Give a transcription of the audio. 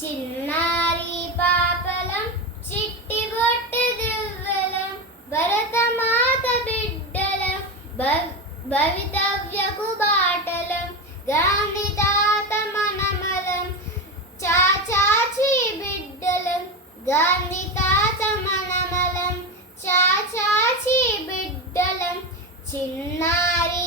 చిన్నారి పాపలం చిట్టి బొట్టు దివ్వెలం భరతమాత బిడ్డలం భవితవ్యకు బాటలం గాంధీ తాత మనమలం చాచాచి బిడ్డలం గాంధీ తాత మనమలం చాచాచి బిడ్డలం చిన్నారి